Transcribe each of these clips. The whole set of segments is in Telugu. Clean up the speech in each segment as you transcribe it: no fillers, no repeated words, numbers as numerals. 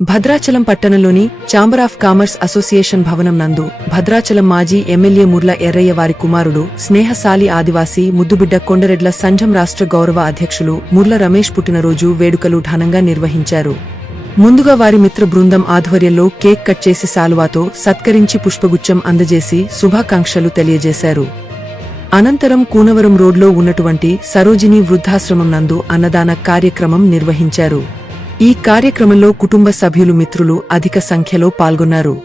భద్రాచలం పట్టణంలోని ఛాంబర్ ఆఫ్ కామర్స్ అసోసియేషన్ భవనం నందు భద్రాచలం మాజీ ఎమ్మెల్యే ముర్ల ఎర్రయ్య వారి కుమారుడు స్నేహశాలి ఆదివాసీ ముద్దుబిడ్డ కొండరెడ్ల సంఘం రాష్ట్ర గౌరవ అధ్యక్షులు ముర్ల రమేష్ పుట్టినరోజు వేడుకలు ఘనంగా నిర్వహించారు. ముందుగా వారి మిత్ర బృందం ఆధ్వర్యంలో కేక్ కట్ చేసి శాలువాతో సత్కరించి పుష్పగుచ్చం అందజేసి శుభాకాంక్షలు తెలియజేశారు. అనంతరం కూనవరం రోడ్లో ఉన్నటువంటి సరోజిని వృద్ధాశ్రమం నందు అన్నదాన కార్యక్రమం నిర్వహించారు. ఈ కార్యక్రమంలో కుటుంబ సభ్యులు మిత్రులు అధిక సంఖ్యలో పాల్గొన్నారు.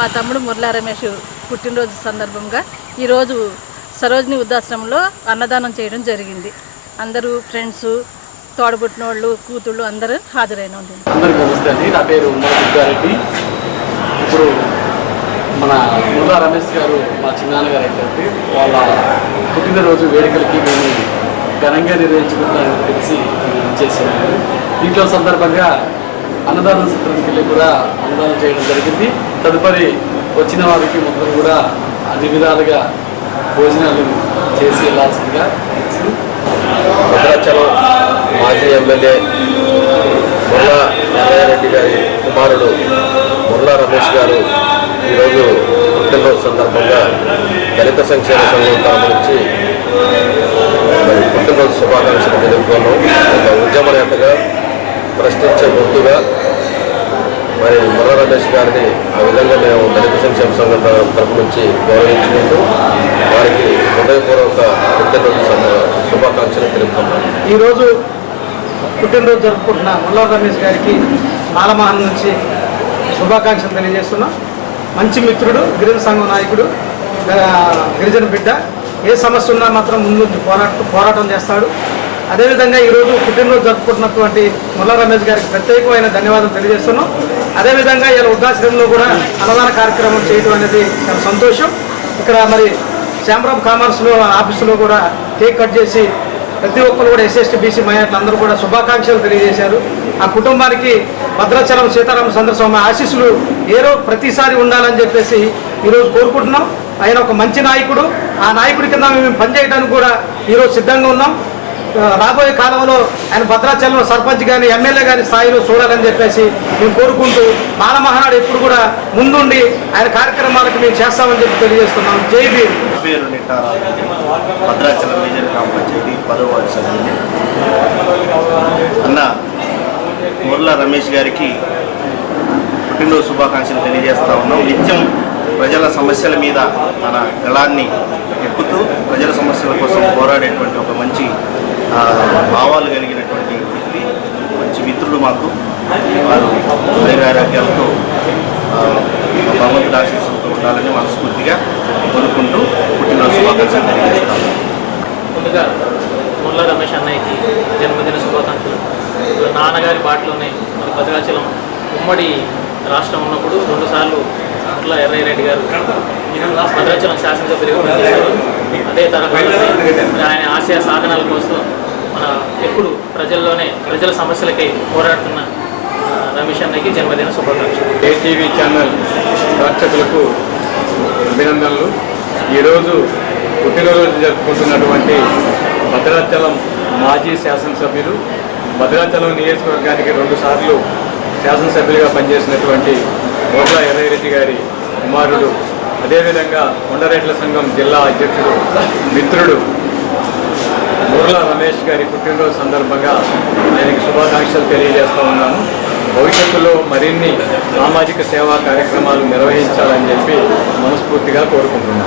మా తమ్ముడు ముర్ల రమేష్ పుట్టినరోజు సందర్భంగా ఈరోజు సరోజిని వృద్ధాశ్రమంలో అన్నదానం చేయడం జరిగింది. అందరూ ఫ్రెండ్స్, తోడబుట్టిన వాళ్ళు, కూతుళ్ళు అందరూ హాజరైన. అందరికీ నమస్తే అండి. నా పేరు ఉమ్మరెడ్డి. ఇప్పుడు మన ముర్ల రమేష్ గారు మా చిన్నాన్నగారు ఏంటంటే వాళ్ళ పుట్టినరోజు వేడుకలకి మేము ఘనంగా నిర్వహించుకుంటామని తెలిసి చేసినాము. దీంట్లో సందర్భంగా అన్నదానం సత్రానికి వెళ్ళి కూడా అన్నదానం చేయడం జరిగింది. తదుపరి వచ్చిన వారికి మొత్తం కూడా అన్ని విధాలుగా భోజనాలు చేసి వెళ్ళాల్సిందిగా. భద్రాచలం మాజీ ఎమ్మెల్యే ముర్ల ఎర్రయ్య గారి కుమారుడు ముర్ల రమేష్ గారు ఈరోజు పుట్టినరోజు సందర్భంగా దళిత సంక్షేమ సంఘం తరఫు నుంచి పుట్టినరోజు శుభాకాంక్షలు తెలుపుకున్నాం. ఒక ఉద్యమ నేతగా ప్రశ్నించే ముందుగా మరి ముర్ల రమేష్ గారిని ఆ విధంగా మేము దళిత సంక్షేమ సంఘం తరఫు నుంచి గౌరవించుకుంటూ వారికి హృదయపూర్వక పుట్టినరోజు శుభాకాంక్షలు తెలుపుతున్నాం. ఈరోజు పుట్టినరోజు జరుపుకుంటున్న ముర్ల రమేష్ గారికి మాలమహల్ నుంచి శుభాకాంక్షలు తెలియజేస్తున్నాం. మంచి మిత్రుడు, గిరిజన సంఘం నాయకుడు, గిరిజన బిడ్డ. ఏ సమస్య ఉన్నా మాత్రం ముందు పోరాటం చేస్తాడు. అదేవిధంగా ఈరోజు పుట్టినరోజు జరుపుకుంటున్నటువంటి ముర్ల రమేష్ గారికి ప్రత్యేకమైన ధన్యవాదాలు తెలియజేస్తున్నాం. అదేవిధంగా ఇలా వృద్ధాశ్రమంలో కూడా అన్నదాన కార్యక్రమం చేయడం అనేది చాలా సంతోషం. ఇక్కడ మరి ఛాంబర్ ఆఫ్ కామర్స్లో ఆఫీసులో కూడా కేక్ కట్ చేసి ప్రతి ఒక్కరు కూడా ఎస్సీ బీసీ మైనార్టీలు అందరూ కూడా శుభాకాంక్షలు తెలియజేశారు. ఆ కుటుంబానికి భద్రాచలం సీతారామ చంద్రస్వామి ఆశీస్సులు ప్రతిసారి ఉండాలని చెప్పేసి ఈరోజు కోరుకుంటున్నాం. ఆయన ఒక మంచి నాయకుడు. ఆ నాయకుడి కింద మేము పనిచేయడానికి కూడా ఈరోజు సిద్ధంగా ఉన్నాం. రాబోయే కాలంలో ఆయన భద్రాచలంలో సర్పంచ్ కానీ ఎమ్మెల్యే కానీ స్థాయిలో చూడాలని చెప్పేసి మేము కోరుకుంటూ మాల మహానాడు ఎప్పుడు కూడా ముందుండి ఆయన కార్యక్రమాలకు మేము చేస్తామని చెప్పి తెలియజేస్తున్నాం. జై భీమ్. పేరు భద్రాచలం మేజర్ గ్రామ పంచాయతీ 10వ వార్డు సభ్యులు అన్న ముర్ల రమేష్ గారికి పుట్టినరోజు శుభాకాంక్షలు తెలియజేస్తా ఉన్నాం. నిత్యం ప్రజల సమస్యల మీద మన గళాన్ని ఎక్కుతూ ప్రజల సమస్యల కోసం పోరాడేటువంటి ఒక మంచి భావాలు కలిగినటువంటి వ్యక్తి, మంచి మిత్రుడు మాకు. వారు ఆరోగ్యాలతో భగవంతుడి ఆశీస్సులతో ఉండాలని మనస్ఫూర్తిగా కోరుకుంటూ పుట్టినరోజు శుభాకాంక్షలు తెలియజేస్తాం. ముందుగా ముల్లా రమేష్ అన్నయ్యకి జన్మదిన శుభాకాంక్షలు. నాన్నగారి బాటలోనే మరి భద్రాచలం ఉమ్మడి రాష్ట్రం ఉన్నప్పుడు 2 సార్లు ముల్లా ఎర్రయ్య రెడ్డి గారు భద్రాచలం శాసనసభ్యులుగా పనిచేశారు. అదే తరహాలో మరి ఆయన ఆశయ సాధనాల కోసం మన ఎప్పుడు ప్రజల సమస్యలకై పోరాడుతున్న రమేష్ అన్నయ్యకి జన్మదిన శుభాకాంక్షలు. ఏటీవీ ఛానల్ ప్రేక్షకులకు అభినందనలు. ఈరోజు పుట్టినరోజు జరుపుకుంటున్నటువంటి భద్రాచలం మాజీ శాసనసభ్యులు, భద్రాచలం నియోజకవర్గానికి 2 సార్లు శాసనసభ్యులుగా పనిచేసినటువంటి ముల్లా ఎర్రయ్య రెడ్డి గారి కుమారుడు, అదేవిధంగా కొండరెడ్ల సంఘం జిల్లా అధ్యక్షుడు మిత్రుడు ముల్లా రమేష్ గారి పుట్టినరోజు సందర్భంగా ఆయనకి శుభాకాంక్షలు తెలియజేస్తూ ఉన్నాను. భవిష్యత్తులో మరిన్ని సామాజిక సేవా కార్యక్రమాలు నిర్వహించాలని చెప్పి మనస్ఫూర్తిగా కోరుకుంటున్నాను.